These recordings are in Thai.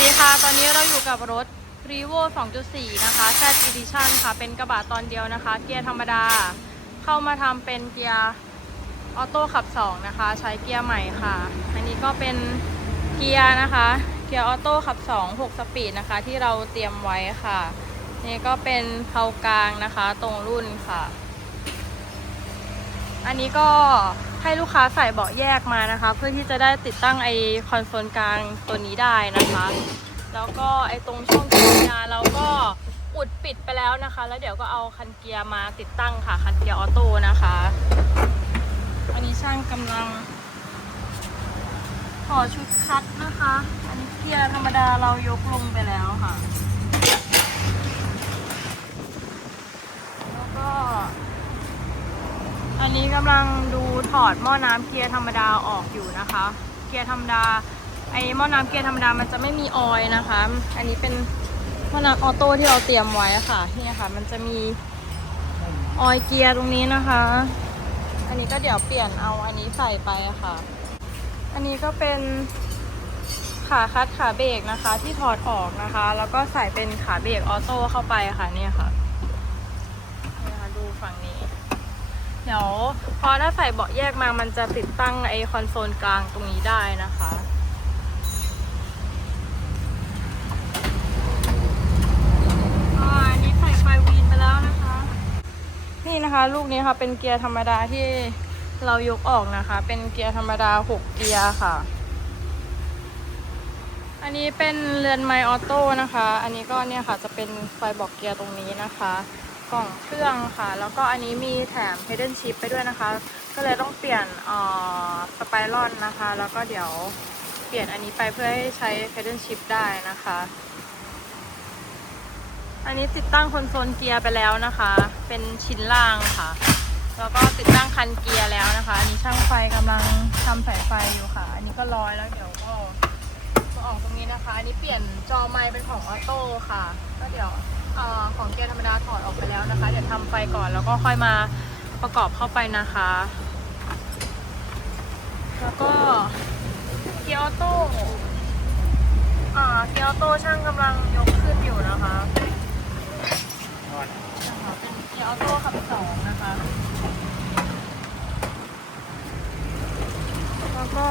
ดีค่ะ ตอนนี้เราอยู่กับรถ r e v o 2.4 นะคะ Z Edition ค่ะ เป็นกระบะตอนเดียวนะคะ เกียร์ธรรมดา เข้ามาทำเป็นเกียร์ออโต้ขับ 2 นะคะ ใช้เกียร์ใหม่ค่ะ อันนี้ก็เป็นเกียร์นะคะ เกียร์ออโต้ขับ 2 6 สปีดนะคะ ที่เราเตรียมไว้ค่ะ นี่ก็เป็นเพากลางนะคะ ตรงรุ่นค่ะ อันนี้ก็ ให้ลูกค้าใส่เบาะแยกมานะคะ เพื่อที่จะได้ติดตั้งไอคอนโซลกลางตัวนี้ได้นะคะ แล้วก็ไอตรงช่องเกียร์เราก็อุดปิดไปแล้วนะคะ แล้วเดี๋ยวก็เอาคันเกียร์มาติดตั้งค่ะคันเกียร์ออโต้นะคะอันนี้ช่างกำลังถอชุดคัดนะคะ อันนี้เกียร์ธรรมดาเรายกลงไปแล้วค่ะ แล้วก็ อันนี้กำลังดูถอดหม้อน้ำเกียร์ธรรมดาออกอยู่นะคะ เกียร์ธรรมดาไอหม้อน้ำเกียร์ธรรมดามันจะไม่มีออยล์นะคะ อันนี้เป็นหม้อน้ำออโต้ที่เราเตรียมไว้อะค่ะนี่ค่ะ มันจะมีออยล์เกียร์ตรงนี้นะคะ อันนี้ก็เดี๋ยวเปลี่ยนเอาอันนี้ใส่ไปค่ะ อันนี้ก็เป็นขาคัดขาเบรกนะคะ ที่ถอดออกนะคะ แล้วก็ใส่เป็นขาเบรกออโต้เข้าไปค่ะเนี่ยค่ะนี่ค่ะดูฝั่งนี้ เดี๋ยวพอถ้าใส่เบาะแยกมามันจะติดตั้งไอคอนโซลกลางตรงนี้ได้นะคะอันนี้ใส่ไฟวีนไปแล้วนะคะนี่นะคะลูกนี้ค่ะเป็นเกียร์ธรรมดาที่เรายกออกนะคะ เป็นเกียร์ธรรมดา 6 เกียร์ค่ะ อันนี้เป็นเรือนไมออโต้นะคะ อันนี้ก็เนี่ยค่ะจะเป็นไฟบอกเกียร์ตรงนี้นะคะ กล่องเครื่องค่ะ แล้วก็อันนี้มีแถม Hidden Chip ไปด้วยนะคะ ก็เลยต้องเปลี่ยนอ่อสไปรอนนะคะ แล้วก็เดี๋ยวเปลี่ยนอันนี้ไปเพื่อให้ใช้ Hidden Chip ได้นะคะ อันนี้ติดตั้งคอนโซลเกียร์ไปแล้วนะคะ เป็นชิ้นล่างค่ะ แล้วก็ติดตั้งคันเกียร์แล้วนะคะ อันนี้ช่างไฟกำลังทำสายไฟอยู่ค่ะ อันนี้ก็ร้อยแล้วเดี๋ยวก็มาออกตรงนี้นะคะ อันนี้เปลี่ยนจอไมค์เป็นของออโต้ค่ะ ก็เดี๋ยว ของเกียร์ธรรมดาถอดออกไปแล้วนะคะ เดี๋ยวทำไฟก่อนแล้วก็ค่อยมาประกอบเข้าไปนะคะ แล้วก็เกียร์ออโต้อ่าเกียร์ออโต้ช่างกำลังยกขึ้นอยู่นะคะเป็นเกียร์ออโต้ขับสองนะคะ แล้วก็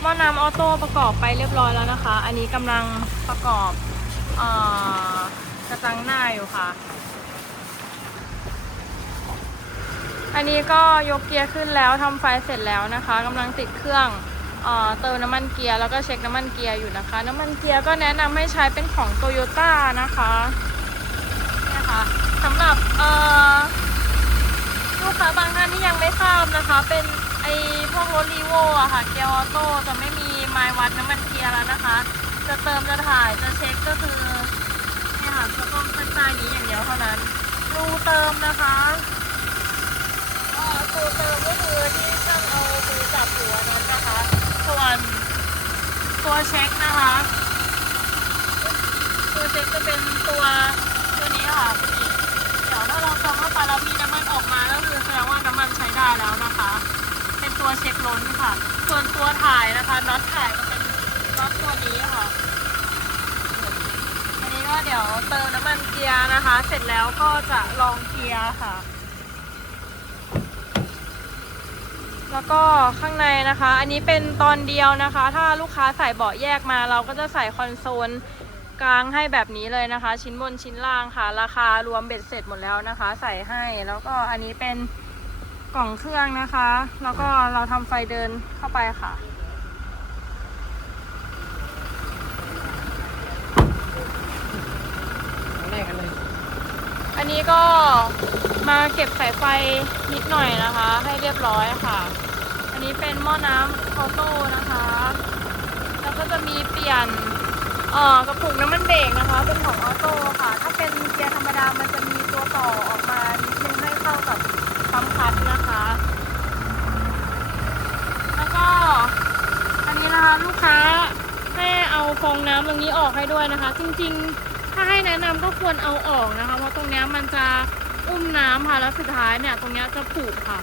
หม้อน้ำออโต้ประกอบไปเรียบร้อยแล้วนะคะ อันนี้กำลังประกอบ กระจังหน้าอยู่ค่ะ อันนี้ก็ยกเกียร์ขึ้นแล้วทำไฟเสร็จแล้วนะคะกำลังติดเครื่องเอเติมน้ำมันเกียร์แล้วก็เช็คน้ำมันเกียร์อยู่นะคะ น้ำมันเกียร์ก็แนะนำให้ใช้เป็นของโตโยต้านะคะเนี่ยค่ะสำหรับลูกค้าบางท่านที่ยังไม่ทราบนะคะ เป็นไอพวกรถรีโวอะค่ะเกียร์ออโต้จะไม่มีไมล์วัดน้ำมันเกียร์แล้วนะคะ จะเติมจะถ่ายจะเช็คก็คือเนี่ยค่ะจะต้องขั้นตอนนี้อย่างเดียวเท่านั้นรูเติมนะคะเอ่อรูเติมก็คือที่จะเอามือจับหัวนั้นนะคะส่วนตัวเช็คนะคะตัวเช็คจะเป็นตัวตัวนี้ค่ะเดี๋ยวถ้าเราเติมเข้าไปแล้วมีน้ำมันออกมาก็คือแสดงว่าน้ำมันใช้ได้แล้วนะคะ เป็นตัวเช็คล้นค่ะ ส่วนตัวถ่ายนะคะน็อตถ่ายก็เป็นน็อตตัวนี้ค่ะ อันนี้ก็ เดี๋ยวเติมน้ำมันเกียร์นะคะ เสร็จแล้วก็จะลองเกียร์ค่ะ แล้วก็ข้างในนะคะ อันนี้เป็นตอนเดียวนะคะ ถ้าลูกค้าใส่เบาะแยกมา เราก็จะใส่คอนโซลกลางให้แบบนี้เลยนะคะ ชิ้นบนชิ้นล่างค่ะ ราคารวมเบ็ดเสร็จหมดแล้วนะคะ ใส่ให้แล้วก็อันนี้เป็นกล่องเครื่องนะคะ แล้วก็เราทำไฟเดินเข้าไปค่ะ แรกกันเลย อันนี้ก็มาเก็บสายไฟนิดหน่อยนะคะ ให้เรียบร้อยค่ะ อันนี้เป็นหม้อน้ำออโต้นะคะ แล้วก็จะมีเปลี่ยนกระปุกน้ำมันเบรกนะคะ เป็นของออโต้ค่ะ ถ้าเป็นเกียร์ธรรมดา มันจะมีตัวต่อออกมานิดนึงให้เข้ากับปั๊มคลัตช์นะคะ แล้วก็อันนี้นะคะลูกค้าให้เอาฟองน้ำตรงนี้ออกให้ด้วยนะคะ จริงๆ ถ้าให้แนะนำก็ควรเอาออกนะคะ เพราะตรงเนี้ยมันจะอุ้มน้ำค่ะ แล้วสุดท้ายเนี่ยตรงเนี้ยจะผุค่ะ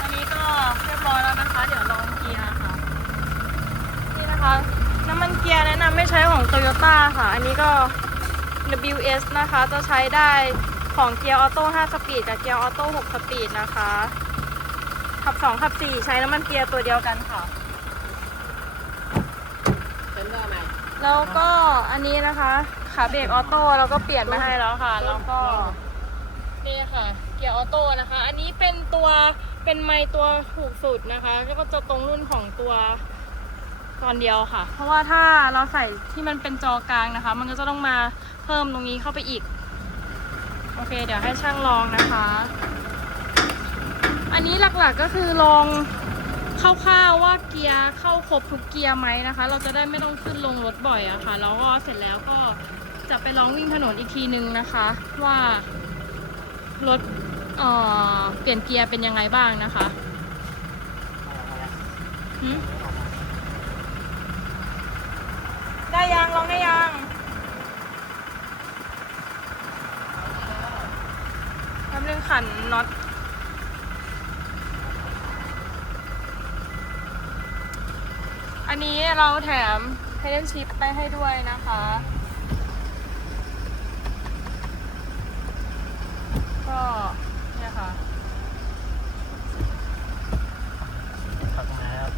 อันนี้ก็เรียบร้อยแล้วนะคะ เดี๋ยวลองเกียร์ค่ะ นี่นะคะ น้ำมันเกียร์แนะนำไม่ใช้ของ Toyota ค่ะ อันนี้ก็ WS นะคะ จะใช้ได้ของเกียร์ออโต้ 5 สปีดกับเกียร์ออโต้ 6 สปีดนะคะ ขับ 2 ขับ 4 ใช้น้ำมันเกียร์ตัวเดียวกันค่ะ เป็นเมื่อไหร่ แล้วก็อันนี้นะคะขาเบรกออโต้เราก็เปลี่ยนมาให้แล้วค่ะ แล้วก็นี่ค่ะ เกียร์ออโต้นะคะ อันนี้เป็นตัวเป็นไมค์ตัวถูกสุดนะคะแล้วก็จะตรงรุ่นของตัวตอนเดียวค่ะ เพราะว่าถ้าเราใส่ที่มันเป็นจอกลางนะคะ มันก็จะต้องมาเพิ่มตรงนี้เข้าไปอีก โอเค เดี๋ยวให้ช่างลองนะคะ อันนี้หลักๆก็คือลอง คร่าวๆว่าเกียร์เข้าครบทุกเกียร์ไหมนะคะ เราจะได้ไม่ต้องขึ้นลงรถบ่อยอะค่ะ แล้วก็เสร็จแล้วก็จะไปลองวิ่งถนนอีกทีนึงนะคะ ว่ารถเอ่อเปลี่ยนเกียร์เป็นยังไงบ้างนะคะหืมได้ยังลองได้ยังทำเรื่องขันน็อต อันนี้เราแถมไฮเดนชิปไปให้ด้วยนะคะ ก็เนี่ยค่ะ ขับมาครับ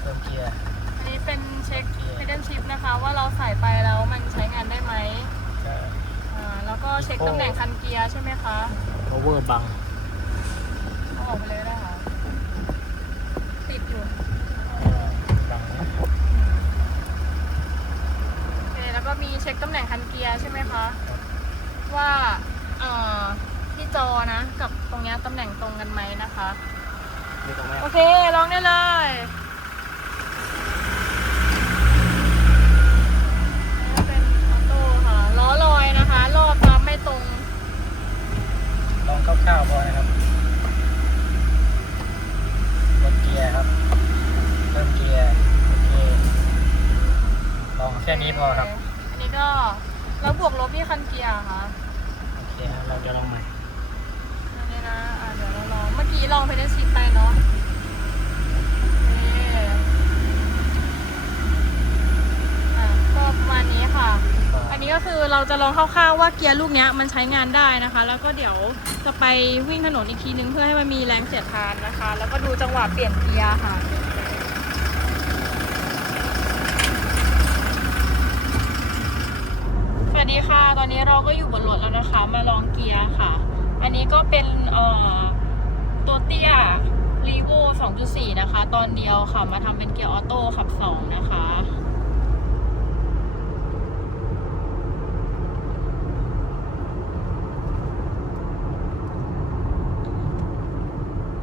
เพิ่มเกียร์ อันนี้เป็นเช็คไฮเดนชิปนะคะ ว่าเราใส่ไปแล้วมันใช้งานได้ไหมก็อ่าแล้วก็เช็คตำแหน่งคันเกียร์ใช่ไหมคะโอเวอร์บัง เอาออกไปเลยก็ได้ค่ะ ติดอยู่ บัง โอเค แล้วก็มีเช็คตำแหน่งคันเกียร์ใช่ไหมคะ ว่าเอ่อที่จอนะ กับตรงเนี้ยตำแหน่งตรงกันไหมนะคะมีตรงไหม โอเค ลองได้เลยอันนี้เป็นออโต้ค่ะ ล้อลอยนะคะ รอบรับไม่ตรง ลองคร่าวๆพอนะครับลดเกียร์ครับ เพิ่มเกียร์โอเคลองแค่นี้พอครับ อันนี้ก็แล้วบวกลบที่คันเกียร์ค่ะ โอเคครับเราจะล องใหม่อันนี้นะอะเดี๋ยวเราลอง เมื่อกี้ลองไปได้สิบไปเนาะนี่อะก็ประมาณนี้ค่ะ อันนี้ก็คือเราจะลองคร่าวๆว่าเกียร์ลูกเนี้ยมันใช้งานได้นะคะ แล้วก็เดี๋ยวจะไปวิ่งถนนอีกทีนึงเพื่อให้มันมีแรงเสียดทานนะคะ แล้วก็ดูจังหวะเปลี่ยนเกียร์ค่ะ สวัสดีค่ะ ตอนนี้เราก็อยู่บนรถแล้วนะคะ มาลองเกียร์ค่ะ อันนี้ก็เป็นเอ่อตัวเตี้ยรีโว2.4 นะคะ ตอนเดียวค่ะ มาทำเป็นเกียร์ออโต้ขับ 2 นะคะ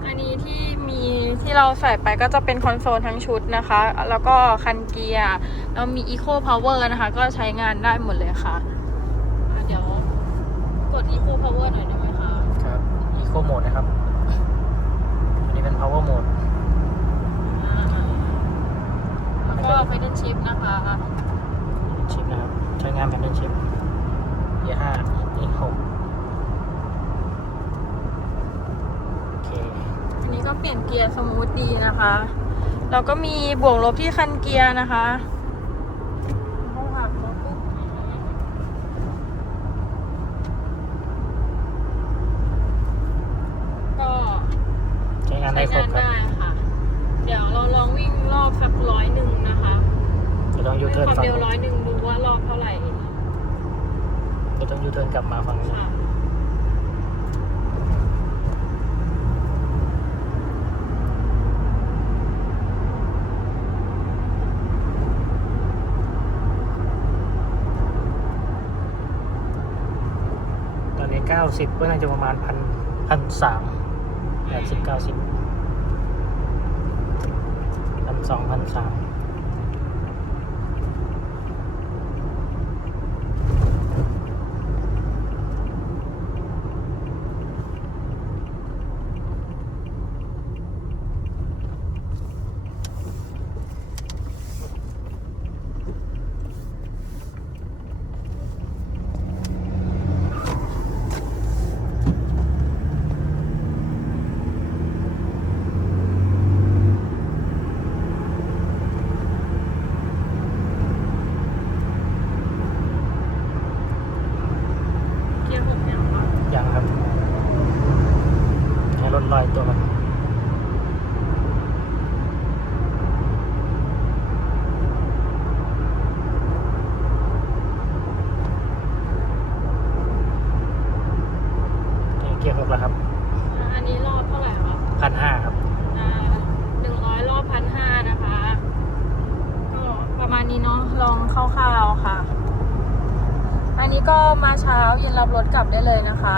อันนี้ที่มีที่เราใส่ไปก็จะเป็นคอนโซลทั้งชุดนะคะ แล้วก็คันเกียร์ แล้วมี Eco Power นะคะ ก็ใช้งานได้หมดเลยค่ะอะ เดี๋ยวกด Eco Power หน่อยได้ไหมคะ ครับ Eco Mode นะครับ อันนี้เป็น Power Mode อ่าแล้วก็ Pedal Shift นะคะ ชิปนะครับ ใช้งานแบบเป็นชิป E5 E6 โอเค อันนี้ก็เปลี่ยนเกียร์สมูทดีนะคะแล้วก็มีบวกลบที่คันเกียร์นะคะห้องหักรถปุ๊บก็ ใช้งานได้ใช้ครบงานครับได้ค่ะ เดี๋ยวเราลองวิ่งรอบสักร้อยหนึ่งนะคะจะต้องยูวิ่งเทิร์นความฝั่งเร็วนู้นร้อยหนึ่งดูว่ารอบเท่าไหร่จะต้องยูเทิร์นกลับมาฝั่งนู้นค่ะ ตอนนี้ 90 ก็น่าจะประมาณพันพันสาม แปดสิบเก้าสิบพันสองพันสาม ลอยตัวครับเกียร์หกแล้วครับอันนี้รอบเท่าไหร่คะพันห้าครับหนึ่งร้อยรอบพันห้านะคะ ก็ประมาณนี้เนาะ ลองคร่าวๆค่ะ อันนี้ก็มาเช้าเย็นรับรถกลับได้เลยนะคะ